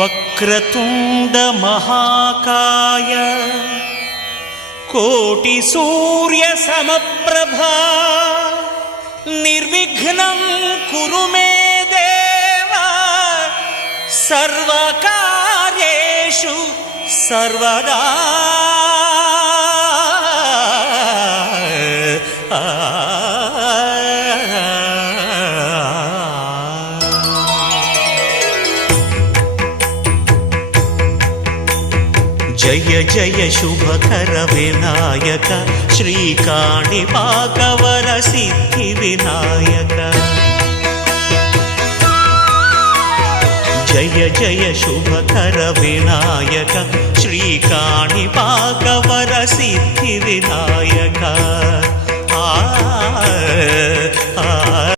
వక్రతుండ మహాకాయ కోటి సూర్య సమప్రభా నిర్విఘ్నం కురు మే దేవ సర్వకార్యేషు సర్వదా. జయ జయ శుభకర వినాయక శ్రీకాణిపాకవర సిద్ధి వినాయక. జయ జయ శుభకర వినాయక శ్రీకాణిపాకవర సిద్ధి వినాయక.